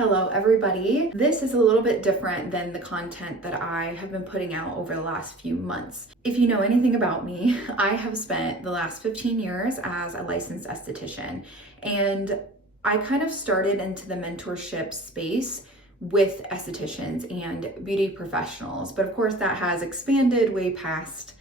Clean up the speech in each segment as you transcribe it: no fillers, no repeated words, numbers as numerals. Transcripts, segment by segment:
Hello everybody. This is a little bit different than the content that I have been putting out over the last few months. If you know anything about me, I have spent the last 15 years as a licensed esthetician, and I kind of started into the mentorship space with estheticians and beauty professionals, but of course that has expanded way past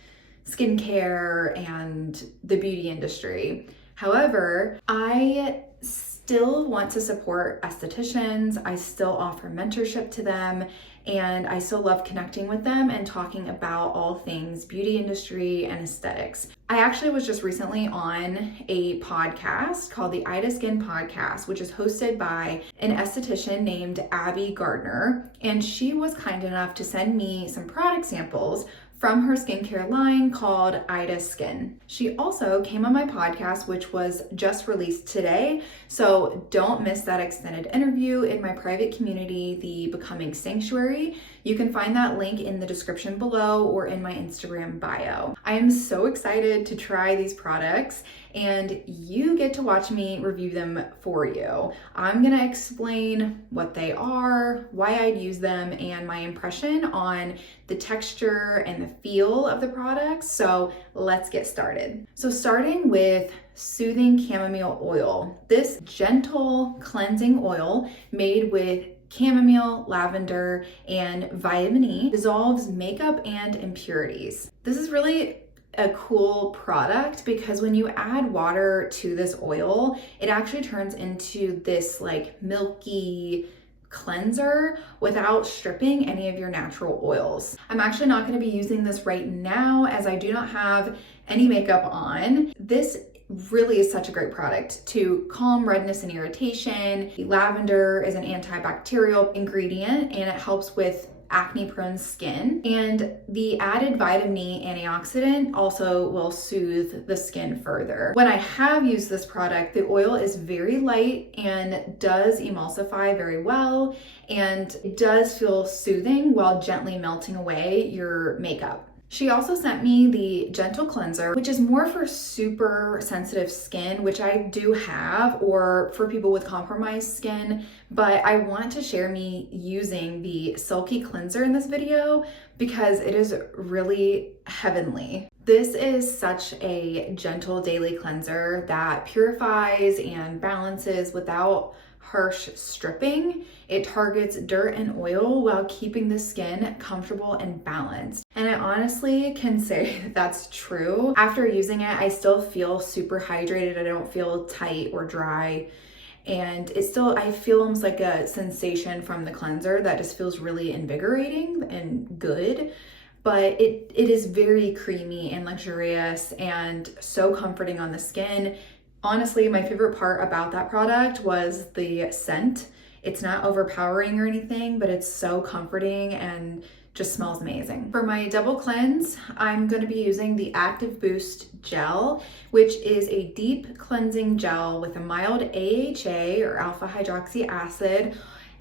skincare and the beauty industry. However, I still want to support estheticians. I still offer mentorship to them, and I still love connecting with them and talking about all things beauty industry and aesthetics. I actually was just recently on a podcast called the IdaSkin podcast, which is hosted by an esthetician named Abby Gardner, and she was kind enough to send me some product samples from her skincare line called IdaSkin. She also came on my podcast, which was just released today, so don't miss that extended interview in my private community, the Becoming Sanctuary. You can find that link in the description below or in my Instagram bio. I am so excited to try these products, and you get to watch me review them for you. I'm gonna explain what they are, why I'd use them, and my impression on the texture and the feel of the products. So let's get started. So starting with Soothing Chamomile Oil. This gentle cleansing oil made with chamomile, lavender, and vitamin E dissolves makeup and impurities. This is really a cool product because when you add water to this oil, it actually turns into this like milky cleanser without stripping any of your natural oils. I'm actually not going to be using this right now as I do not have any makeup on. This really is such a great product to calm redness and irritation. Lavender is an antibacterial ingredient and it helps with acne-prone skin, and the added vitamin E antioxidant also will soothe the skin further. When I have used this product, the oil is very light and does emulsify very well, and it does feel soothing while gently melting away your makeup. She also sent me the Gentle Cleanser, which is more for super sensitive skin, which I do have, or for people with compromised skin, but I want to share me using the Silky Cleanser in this video because it is really heavenly. This is such a gentle daily cleanser that purifies and balances without harsh stripping. It targets dirt and oil while keeping the skin comfortable and balanced. And I honestly can say that that's true. After using it, I still feel super hydrated. I don't feel tight or dry. And I feel almost like a sensation from the cleanser that just feels really invigorating and good. But it is very creamy and luxurious and so comforting on the skin. Honestly, my favorite part about that product was the scent. It's not overpowering or anything, but it's so comforting and just smells amazing. For my double cleanse, I'm going to be using the Active Boost Gel, which is a deep cleansing gel with a mild AHA or alpha hydroxy acid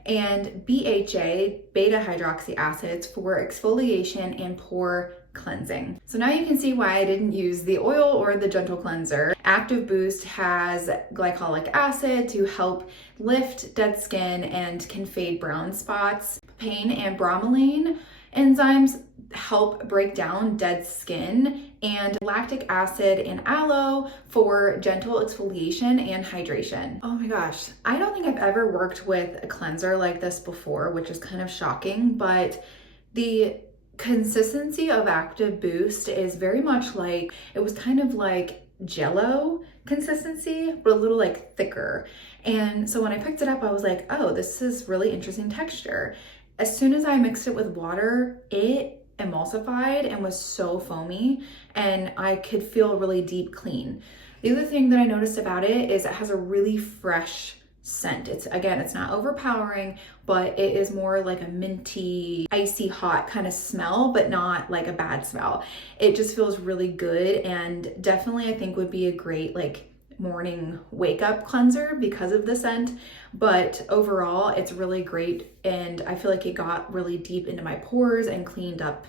and BHA, beta hydroxy acids, for exfoliation and pore cleansing. So now you can see why I didn't use the oil or the Gentle Cleanser. Active Boost has glycolic acid to help lift dead skin and can fade brown spots. Papain and bromelain enzymes help break down dead skin, and lactic acid and aloe for gentle exfoliation and hydration. Oh my gosh, I don't think I've ever worked with a cleanser like this before, which is kind of shocking, but the consistency of Active Boost is very much like, it was kind of like Jello consistency, but a little like thicker. And so when I picked it up, I was like, oh, this is really interesting texture. As soon as I mixed it with water, it emulsified and was so foamy, and I could feel really deep clean. The other thing that I noticed about it is it has a really fresh scent. It's not overpowering, but it is more like a minty, icy hot kind of smell, but not like a bad smell. It just feels really good, and definitely I think would be a great like morning wake up cleanser because of the scent. But overall, it's really great, and I feel like it got really deep into my pores and cleaned up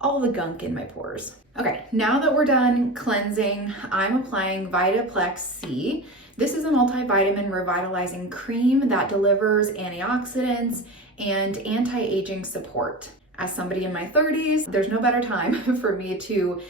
all the gunk in my pores. Okay, now that we're done cleansing, I'm applying Vitaplex-C. This is a multivitamin revitalizing cream that delivers antioxidants and anti-aging support. As somebody in my 30s, there's no better time for me to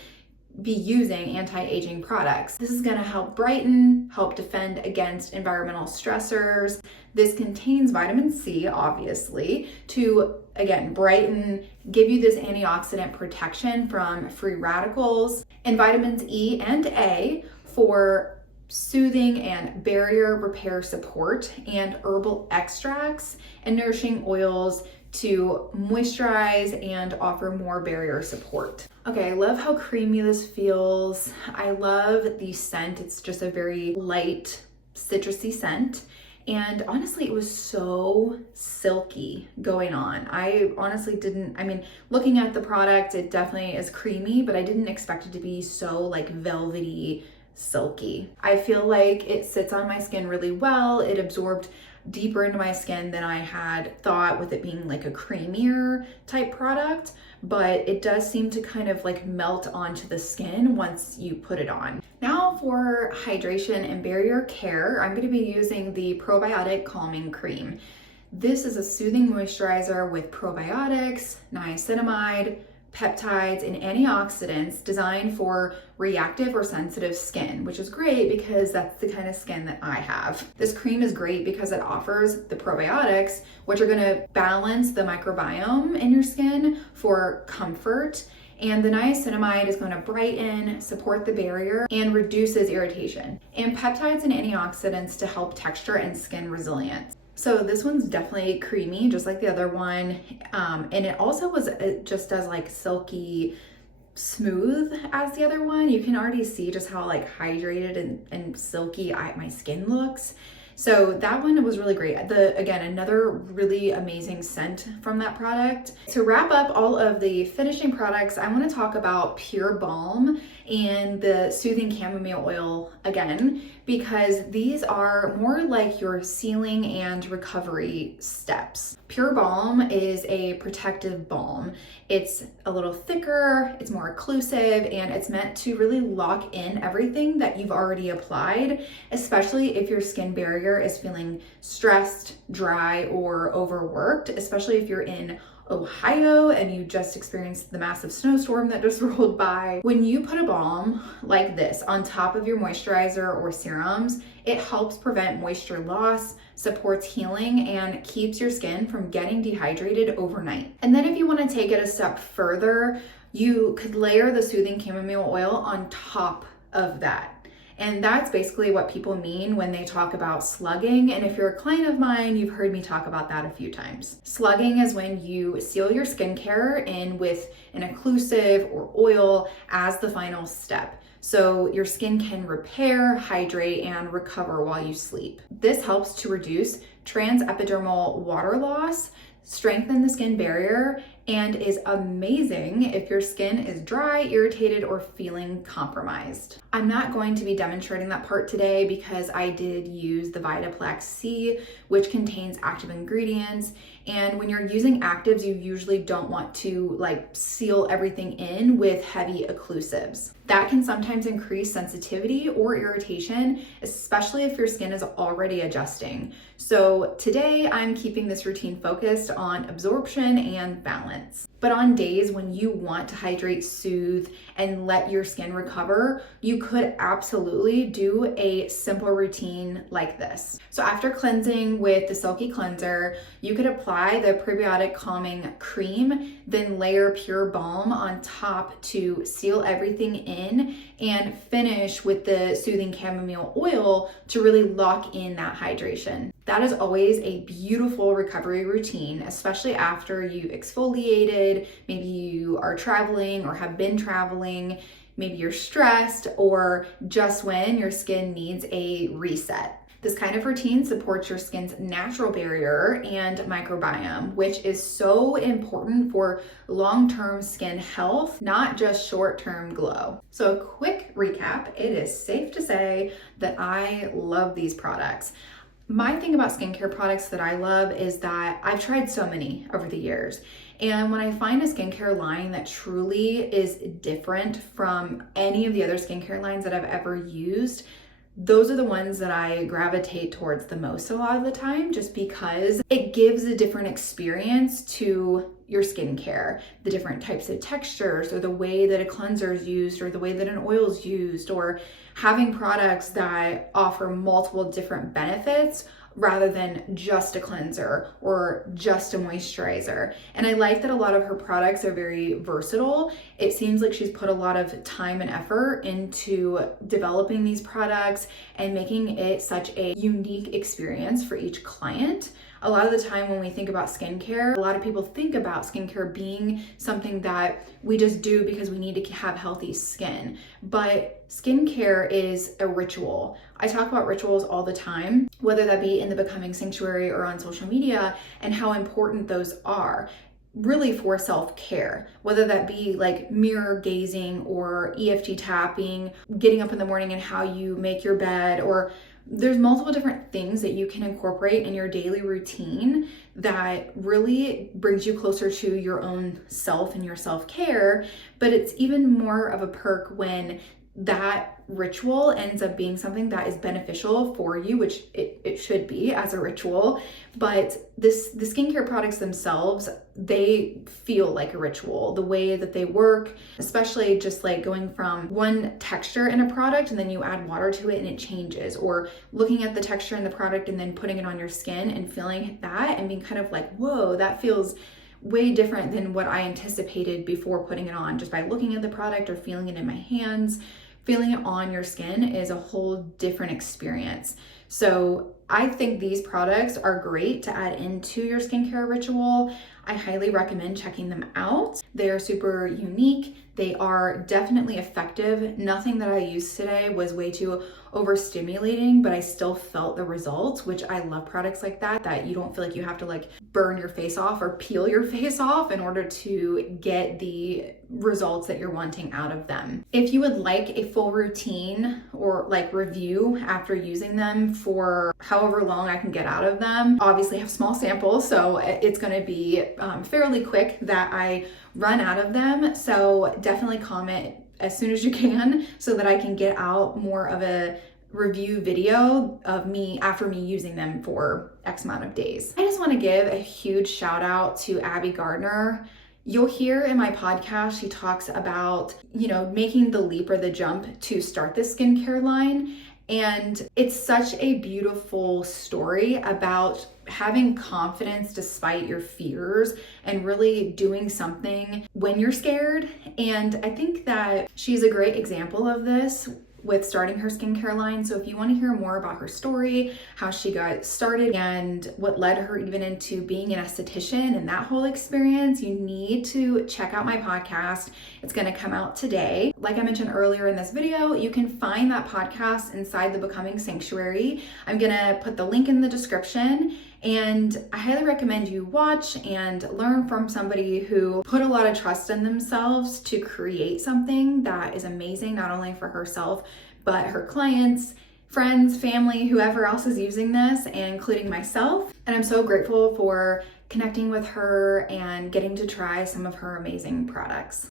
be using anti-aging products. This is going to help brighten, help defend against environmental stressors. This contains vitamin C, obviously, to again brighten, give you this antioxidant protection from free radicals, and vitamins E and A for soothing and barrier repair support, and herbal extracts and nourishing oils to moisturize and offer more barrier support. Okay, I love how creamy this feels. I love the scent. It's just a very light citrusy scent. And honestly, it was so silky going on. I honestly looking at the product, it definitely is creamy, but I didn't expect it to be so like velvety, silky. I feel like it sits on my skin really well. It absorbed deeper into my skin than I had thought with it being like a creamier type product, but it does seem to kind of like melt onto the skin once you put it on. Now for hydration and barrier care, I'm going to be using the Probiotic Calming Cream. This is a soothing moisturizer with probiotics, niacinamide, peptides, and antioxidants designed for reactive or sensitive skin, which is great because that's the kind of skin that I have. This cream is great because it offers the probiotics, which are going to balance the microbiome in your skin for comfort. And the niacinamide is going to brighten, support the barrier, and reduces irritation. And peptides and antioxidants to help texture and skin resilience. So this one's definitely creamy, just like the other one. And it also was just as like silky smooth as the other one. You can already see just how like hydrated and silky my skin looks. So that one was really great. Again, another really amazing scent from that product. To wrap up all of the finishing products, I want to talk about PureBalm and the Soothing Chamomile Oil again, because these are more like your sealing and recovery steps. PureBalm is a protective balm. It's a little thicker, it's more occlusive, and it's meant to really lock in everything that you've already applied, especially if your skin barrier is feeling stressed, dry, or overworked, especially if you're in Ohio and you just experienced the massive snowstorm that just rolled by. When you put a balm like this on top of your moisturizer or serums, it helps prevent moisture loss, supports healing, and keeps your skin from getting dehydrated overnight. And then if you want to take it a step further, you could layer the Soothing Chamomile Oil on top of that. And that's basically what people mean when they talk about slugging. And if you're a client of mine, you've heard me talk about that a few times. Slugging is when you seal your skincare in with an occlusive or oil as the final step, so your skin can repair, hydrate, and recover while you sleep. This helps to reduce transepidermal water loss, strengthen the skin barrier, and is amazing if your skin is dry, irritated, or feeling compromised. I'm not going to be demonstrating that part today because I did use the Vitaplex-C, which contains active ingredients. And when you're using actives, you usually don't want to like seal everything in with heavy occlusives. That can sometimes increase sensitivity or irritation, especially if your skin is already adjusting. So today I'm keeping this routine focused on absorption and balance. But on days when you want to hydrate, soothe, and let your skin recover, you could absolutely do a simple routine like this. So after cleansing with the Silky Cleanser, you could apply the Probiotic Calming Cream, then layer PureBalm on top to seal everything in, and finish with the Soothing Chamomile Oil to really lock in that hydration. That is always a beautiful recovery routine, especially after you exfoliated, maybe you are traveling or have been traveling, maybe you're stressed, or just when your skin needs a reset. This kind of routine supports your skin's natural barrier and microbiome, which is so important for long-term skin health, not just short-term glow. So a quick recap, it is safe to say that I love these products. My thing about skincare products that I love is that I've tried so many over the years. And when I find a skincare line that truly is different from any of the other skincare lines that I've ever used, those are the ones that I gravitate towards the most a lot of the time, just because it gives a different experience to your skincare, the different types of textures, or the way that a cleanser is used, or the way that an oil is used, or having products that offer multiple different benefits rather than just a cleanser or just a moisturizer. And I like that a lot of her products are very versatile. It seems like she's put a lot of time and effort into developing these products and making it such a unique experience for each client. A lot of the time when we think about skincare, a lot of people think about skincare being something that we just do because we need to have healthy skin. But skincare is a ritual. I talk about rituals all the time, whether that be in the Becoming Sanctuary or on social media, and how important those are really for self-care, whether that be like mirror gazing or EFT tapping, getting up in the morning and how you make your bed, or there's multiple different things that you can incorporate in your daily routine that really brings you closer to your own self and your self-care. But it's even more of a perk when that ritual ends up being something that is beneficial for you, which it should be as a ritual. But the skincare products themselves, they feel like a ritual. The way that they work, especially just like going from one texture in a product and then you add water to it and it changes, or looking at the texture in the product and then putting it on your skin and feeling that and being kind of like, whoa, that feels way different than what I anticipated before putting it on, just by looking at the product or feeling it in my hands. Feeling it on your skin is a whole different experience. So I think these products are great to add into your skincare ritual. I highly recommend checking them out. They are super unique. They are definitely effective. Nothing that I used today was way too overstimulating, but I still felt the results, which I love products like that you don't feel like you have to like burn your face off or peel your face off in order to get the results that you're wanting out of them. If you would like a full routine or like review after using them for however long I can get out of them, obviously I have small samples, so it's going to be fairly quick that I run out of them. So definitely comment as soon as you can so that I can get out more of a review video of me after me using them for X amount of days. I just want to give a huge shout out to Abby Gardner. You'll hear in my podcast, she talks about, making the leap or the jump to start this skincare line. And it's such a beautiful story about having confidence despite your fears and really doing something when you're scared. And I think that she's a great example of this with starting her skincare line. So if you want to hear more about her story, how she got started and what led her even into being an esthetician and that whole experience, you need to check out my podcast. It's going to come out today. Like I mentioned earlier in this video, you can find that podcast inside the Becoming Sanctuary. I'm going to put the link in the description. And I highly recommend you watch and learn from somebody who put a lot of trust in themselves to create something that is amazing, not only for herself, but her clients, friends, family, whoever else is using this, and including myself. And I'm so grateful for connecting with her and getting to try some of her amazing products.